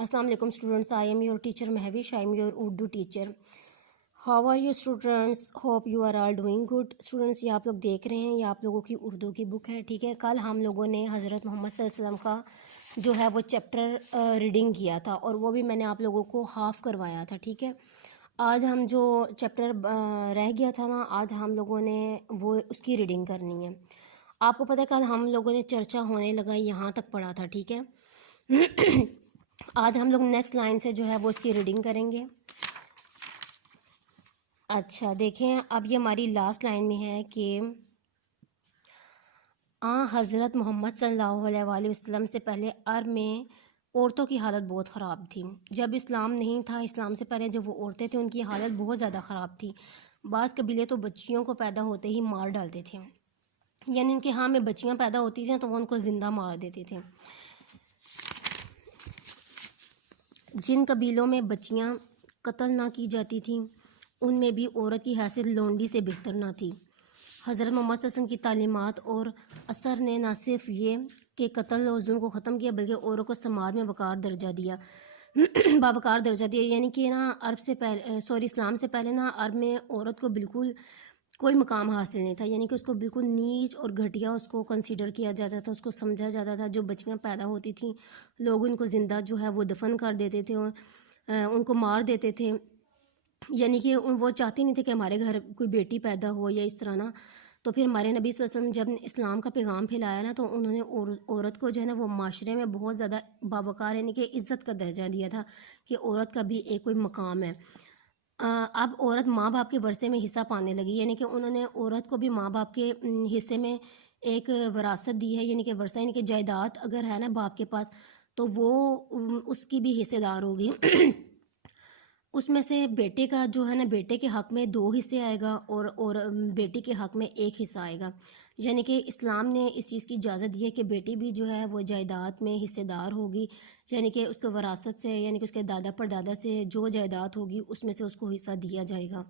Assalamu alaikum students, I am your teacher Mahwish. I am your Urdu teacher. How are you students? Hope you are all doing good. Students, ये आप लोग देख रहे हैं, ये आप लोगों की उर्दू की बुक है, ठीक है। कल हम लोगों ने हज़रत मोहम्मद सल्लल्लाहु अलैहि वसल्लम का जो है वो चैप्टर रीडिंग किया था और वो भी मैंने आप लोगों को हाफ़ करवाया था, ठीक है। आज हम जो चैप्टर रह गया था ना, आज हम लोगों ने वो उसकी रीडिंग करनी है। आपको पता है कल हम लोगों ने चर्चा होने लगा यहाँ तक पढ़ा था, ठीक है। आज हम लोग नेक्स्ट लाइन से जो है वो इसकी रीडिंग करेंगे। अच्छा देखें, अब ये हमारी लास्ट लाइन में है कि हज़रत मोहम्मद सल्लल्लाहु अलैहि वसल्लम से पहले अरब में औरतों की हालत बहुत ख़राब थी। जब इस्लाम नहीं था, इस्लाम से पहले जब वो औरतें थी उनकी हालत बहुत ज़्यादा ख़राब थी। बाज़ कबीले तो बच्चियों को पैदा होते ही मार डालते थे, यानी उनके यहाँ में बच्चियाँ पैदा होती थी तो वो उनको ज़िंदा मार देते थे। जिन कबीलों में बच्चियाँ कत्ल ना की जाती थीं उनमें भी औरत की हैसियत लोंडी से बेहतर ना थी। हज़रत मोहम्मद सल्लल्लाहु अलैहि वसल्लम की तालीमात और असर ने न सिर्फ ये कि कत्ल और जुल्म को ख़त्म किया बल्कि औरत को समाज में वक़ार दर्जा दिया बावकार दर्जा दिया। यानी कि ना इस्लाम से पहले ना अरब में औरत को बिल्कुल कोई मकाम हासिल नहीं था, यानी कि उसको बिल्कुल नीच और घटिया उसको कंसीडर किया जाता था, उसको समझा जाता था। जो बच्चियां पैदा होती थीं लोग उनको ज़िंदा जो है वो दफन कर देते थे और उनको मार देते थे। यानी कि वो चाहते नहीं थे कि हमारे घर कोई बेटी पैदा हो या इस तरह ना। तो फिर हमारे नबी सल्लल्लाहु अलैहि वसल्लम जब इस्लाम का पैगाम फैलाया ना, तो उन्होंने औरत को जो है ना वो माशरे में बहुत ज़्यादा बावकार यानी कि इज़्ज़त का दर्जा दिया था कि औरत का भी एक कोई मकाम है। अब औरत माँ बाप के वर्से में हिस्सा पाने लगी, यानी कि उन्होंने औरत को भी माँ बाप के हिस्से में एक विरासत दी है, यानी कि वर्सा यानी कि जायदाद अगर है ना बाप के पास तो वो उसकी भी हिस्सेदार होगी। उसमें से बेटे का जो है ना बेटे के हक़ में 2 हिस्से आएगा और बेटी के हक़ में 1 हिस्सा आएगा। यानी कि इस्लाम ने इस चीज़ की इजाज़त दी है कि बेटी भी जो है वो जायदाद में हिस्सेदार होगी, यानी कि उसको विरासत से यानी कि उसके दादा परदादा से जो जायदाद होगी उसमें से उसको हिस्सा दिया जाएगा।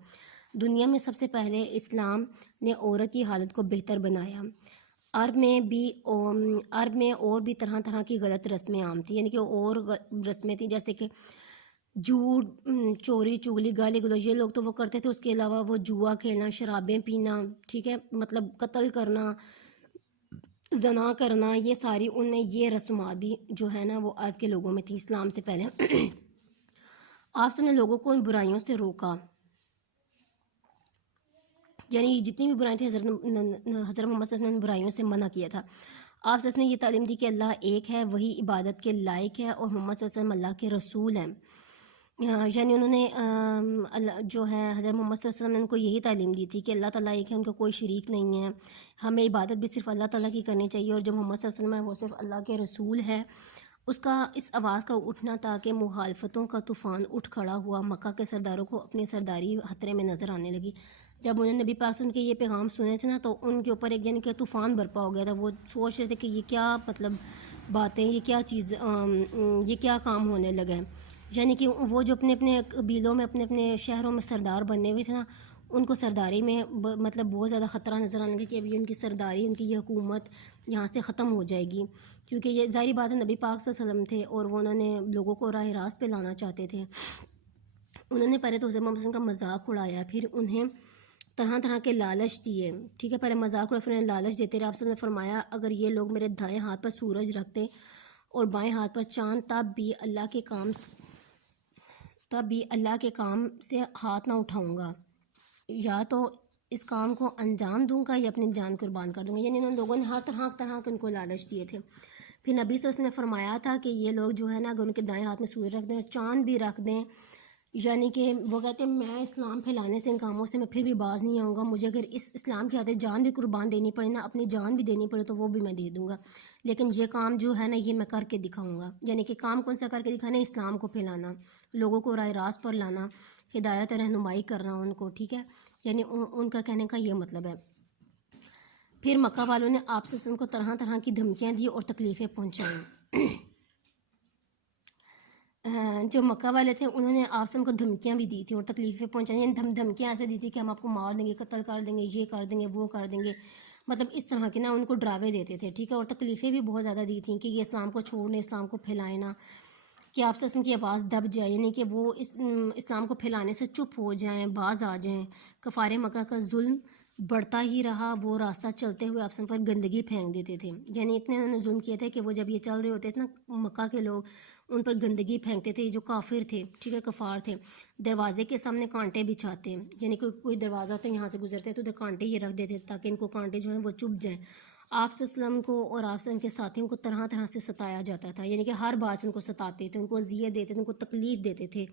दुनिया में सबसे पहले इस्लाम ने औरत की हालत को बेहतर बनाया। अरब में और भी तरह तरह की गलत रस्में आम थी, यानी कि और रस्में थी जैसे कि झूठ, चोरी चुगली, गाली गलौज, ये लोग तो वो करते थे। उसके अलावा वो जुआ खेलना, शराबें पीना, ठीक है, मतलब कत्ल करना, जना करना, ये सारी उनमें ये रस्मात भी जो है ना वो अरब के लोगों में थी इस्लाम से पहले। आप सबने लोगों को उन बुराइयों से रोका, यानी जितनी भी बुराई थी हज़रत मोहम्मद सल्लल्लाहु अलैहि वसल्लम ने बुराइयों से मना किया था। आप सबने ये तालीम दी कि अल्लाह एक है, वही इबादत के लायक है और मोहम्मद सल्लल्लाहु अलैहि वसल्लम अल्लाह के रसूल हैं। यानी उन्होंने अल्लाह जो है हज़रत मोहम्मद सल्लल्लाहु अलैहि वसल्लम ने उनको यही तालीम दी थी कि अल्लाह ताला एक है, उनका कोई शरीक नहीं है, हमें इबादत भी सिर्फ़ अल्लाह ताला की करनी चाहिए और जो मोहम्मद सल्लल्लाहु अलैहि वसल्लम है वो सिर्फ़ अल्लाह के रसूल है। उसका इस आवाज़ का उठना था कि मुखालफतों का तूफ़ान उठ खड़ा हुआ। मक्का के सरदारों को अपनी सरदारी खतरे में नज़र आने लगी। जब उन्होंने नबी पाक के ये पैगाम सुने थे ना, तो उनके ऊपर एक यानी कि तूफ़ान बरपा हो गया था। वो सोच रहे थे कि ये क्या मतलब बातें, ये क्या चीज़, ये क्या काम होने लगा है। यानी कि वो जो अपने अपने कबीलों में अपने अपने शहरों में सरदार बनने हुए थे ना, उनको सरदारी में मतलब बहुत ज़्यादा ख़तरा नज़र आने लगा कि अभी उनकी सरदारी, उनकी ये हुकूमत यहाँ से ख़त्म हो जाएगी। क्योंकि ये ज़ाहिर बात है नबी पाक सल्लल्लाहु अलैहि वसल्लम थे और वो उन्होंने लोगों को राह रास्त पे लाना चाहते थे। उन्होंने पहले तो हज़रत मोहम्मद का मजाक उड़ाया, फिर उन्हें तरह तरह के लालच दिए, ठीक है। पहले मजाक उड़ाया फिर उन्हें लालच देते रहे। आपने फरमाया अगर ये लोग मेरे दाएँ हाथ पर सूरज रखते और बाएँ हाथ पर चाँद तब भी अल्लाह के काम से हाथ ना उठाऊँगा, या तो इस काम को अंजाम दूंगा या अपनी जान कुर्बान कर दूंगा। यानी उन लोगों ने हर तरह तरह के उनको लालच दिए थे। फिर नबी सल्लल्लाहु अलैहि वसल्लम ने फरमाया था कि ये लोग जो है ना अगर उनके दाएं हाथ में सूरज रख दें, चाँद भी रख दें, यानी कि वो कहते हैं मैं इस्लाम फैलाने से इन कामों से मैं फिर भी बाज नहीं आऊँगा। मुझे अगर इस इस्लाम की खातिर जान भी कुर्बान देनी पड़े ना, अपनी जान भी देनी पड़े तो वो भी मैं दे दूँगा, लेकिन ये काम जो है ना ये मैं करके दिखाऊँगा। यानी कि काम कौन सा करके दिखाना? इस्लाम को फैलाना, लोगों को राह रास्त पर लाना, हिदायत रहनुमाई करना उनको, ठीक है। यानी उनका कहने का ये मतलब है। फिर मक्का वालों ने आप सब को तरह तरह की धमकियाँ दी और तकलीफ़ें पहुँचाई। जो मक्का वाले थे उन्होंने आप सब को धमकियाँ भी दी थी और तकलीफ़ें पहुँचाई। धमकियाँ ऐसे दी थी कि हम आपको मार देंगे, कत्ल कर देंगे, ये कर देंगे, वो कर देंगे, मतलब इस तरह के ना उनको डरावे देते थे, ठीक है। और तकलीफ़ें भी बहुत ज़्यादा दी थी कि ये इस्लाम को छोड़ने, इस्लाम को फैलाए ना। کہ آپ وسلم کی آواز دب جائے، یعنی کہ وہ اسلام کو پھیلانے سے چپ ہو جائیں، باز آ جائیں۔ کفار مکہ کا ظلم بڑھتا ہی رہا، وہ راستہ چلتے ہوئے آپ پر گندگی پھینک دیتے تھے، یعنی اتنے انہوں نے ظلم کیے تھے کہ وہ جب یہ چل رہے ہوتے تھے نا مکہ کے لوگ ان پر گندگی پھینکتے تھے، جو کافر تھے، ٹھیک ہے، کفار تھے، دروازے کے سامنے کانٹے بچھاتے، یعنی کوئی دروازہ ہوتا ہے یہاں سے گزرتے تو ادھر کانٹے یہ رکھ دیتے تاکہ ان کو کانٹے جو ہیں وہ چبھ جائیں۔ آپ صلی اللہ علیہ وسلم کو اور آپ سے ان کے ساتھیوں کو طرح طرح سے ستایا جاتا تھا، یعنی کہ ہر بات سے ان کو ستاتے تھے، ان کو اذیت دیتے تھے، ان کو تکلیف دیتے تھے،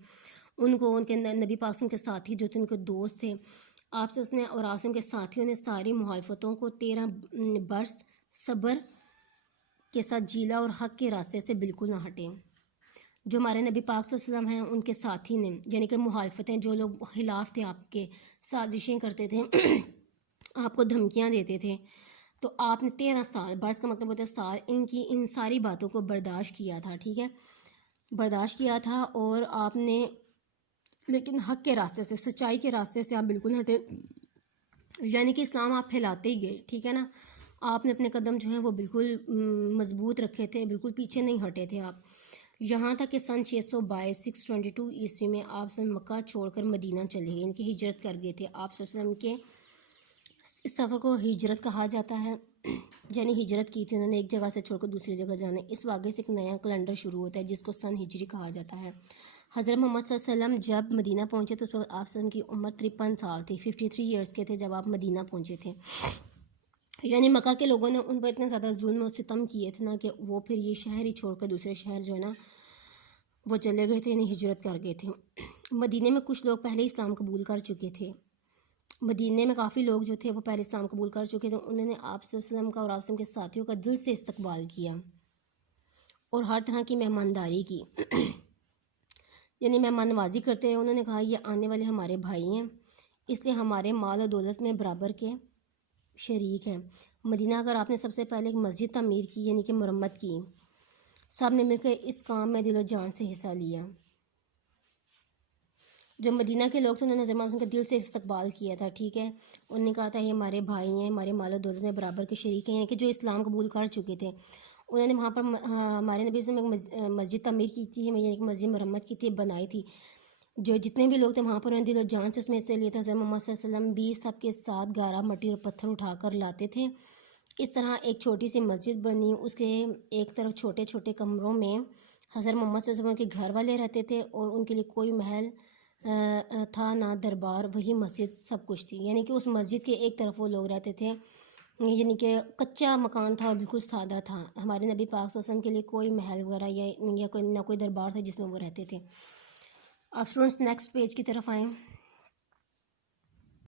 ان کو ان کے نبی پاک صلی اللہ علیہ وسلم کے ساتھی جو تھے، ان کے دوست تھے، آپ صلی اللہ علیہ وسلم اور آپ کے ساتھیوں نے ساری مخالفتوں کو 13 برس صبر کے ساتھ جھیلا اور حق کے راستے سے بالکل نہ ہٹے۔ جو ہمارے نبی پاک صلی اللہ علیہ وسلم ہیں ان کے ساتھی نے، یعنی کہ مخالفتیں، جو لوگ خلاف تھے آپ کے، سازشیں کرتے تھے آپ کو دھمکیاں دیتے تھے، تو آپ نے 13 سال، برس کا مطلب ہوتا ہے سال، ان ساری باتوں کو برداشت کیا تھا، ٹھیک ہے، برداشت کیا تھا، اور آپ نے لیکن حق کے راستے سے، سچائی کے راستے سے آپ بالکل ہٹے، یعنی کہ اسلام آپ پھیلاتے ہی گئے، ٹھیک ہے نا، آپ نے اپنے قدم جو ہیں وہ بالکل مضبوط رکھے تھے، بالکل پیچھے نہیں ہٹے تھے آپ، یہاں تک کہ سن 622 عیسوی میں آپ سے مکہ چھوڑ کر مدینہ چلے گئے، ان کی ہجرت کر گئے تھے آپ صلی اللہ علیہ وسلم کے۔ اس سفر کو ہجرت کہا جاتا ہے، یعنی ہجرت کی تھی انہوں نے ایک جگہ سے چھوڑ کر دوسری جگہ جانے۔ اس واقعے سے ایک نیا کیلنڈر شروع ہوتا ہے جس کو سن ہجری کہا جاتا ہے۔ حضرت محمد صلی اللہ علیہ وسلم جب مدینہ پہنچے تو اس وقت آپ صلی اللہ علیہ وسلم کی عمر 53 سال تھی، 53 ایئرس کے تھے جب آپ مدینہ پہنچے تھے، یعنی مکہ کے لوگوں نے ان پر اتنے زیادہ ظلم و ستم کیے تھے نا کہ وہ پھر یہ شہر ہی چھوڑ کر دوسرے شہر جو ہے نا وہ چلے گئے تھے، یعنی ہجرت کر گئے تھے۔ مدینے میں کچھ لوگ پہلے اسلام قبول کر چکے تھے، مدینے میں کافی لوگ جو تھے وہ پہلے اسلام قبول کر چکے تھے، انہوں نے آپ صلی اللہ علیہ وسلم کا اور آپ صلی اللہ علیہ وسلم کے ساتھیوں کا دل سے استقبال کیا اور ہر طرح کی مہمانداری کی، یعنی مہمان نوازی کرتے رہے۔ انہوں نے کہا یہ آنے والے ہمارے بھائی ہیں، اس لیے ہمارے مال و دولت میں برابر کے شریک ہیں۔ مدینہ اگر آپ نے سب سے پہلے ایک مسجد تعمیر کی، یعنی کہ مرمت کی، سب نے مل کر اس کام میں دل و جان سے حصہ لیا۔ جو مدینہ کے لوگ تھے انہوں نے حضرت محمد صلی اللہ علیہ وسلم کا دل سے استقبال کیا تھا، ٹھیک ہے، انہوں نے کہا تھا یہ ہمارے بھائی ہیں، ہمارے مال و دولت میں برابر کے شریک ہیں، یعنی کہ جو اسلام قبول کر چکے تھے۔ انہوں نے وہاں پر ہمارے نبی صلی اللہ علیہ وسلم ایک مسجد تعمیر کی تھی، یعنی کہ مسجد مرمت کی تھی، بنائی تھی، جو جتنے بھی لوگ تھے وہاں پر انہوں نے دل و جان سے اس میں حصہ لیا تھا۔ حضرت محمد صلی اللہ علیہ وسلم بھی سب کے ساتھ گارا، مٹی اور پتھر اٹھا کر لاتے تھے۔ اس طرح ایک چھوٹی سی مسجد بنی، اس کے ایک طرف چھوٹے چھوٹے کمروں میں حضرت محمد صلی اللہ علیہ وسلم کے گھر والے رہتے تھے، اور ان کے لیے کوئی محل تھا نہ دربار، وہی مسجد سب کچھ تھی، یعنی کہ اس مسجد کے ایک طرف وہ لوگ رہتے تھے، یعنی کہ کچا مکان تھا اور بالکل سادہ تھا۔ ہمارے نبی پاک صلی اللہ علیہ وسلم کے لیے کوئی محل وغیرہ یا نہ کوئی دربار تھا جس میں وہ رہتے تھے۔ آپ اسٹوڈنٹس نیکسٹ پیج کی طرف آئیں۔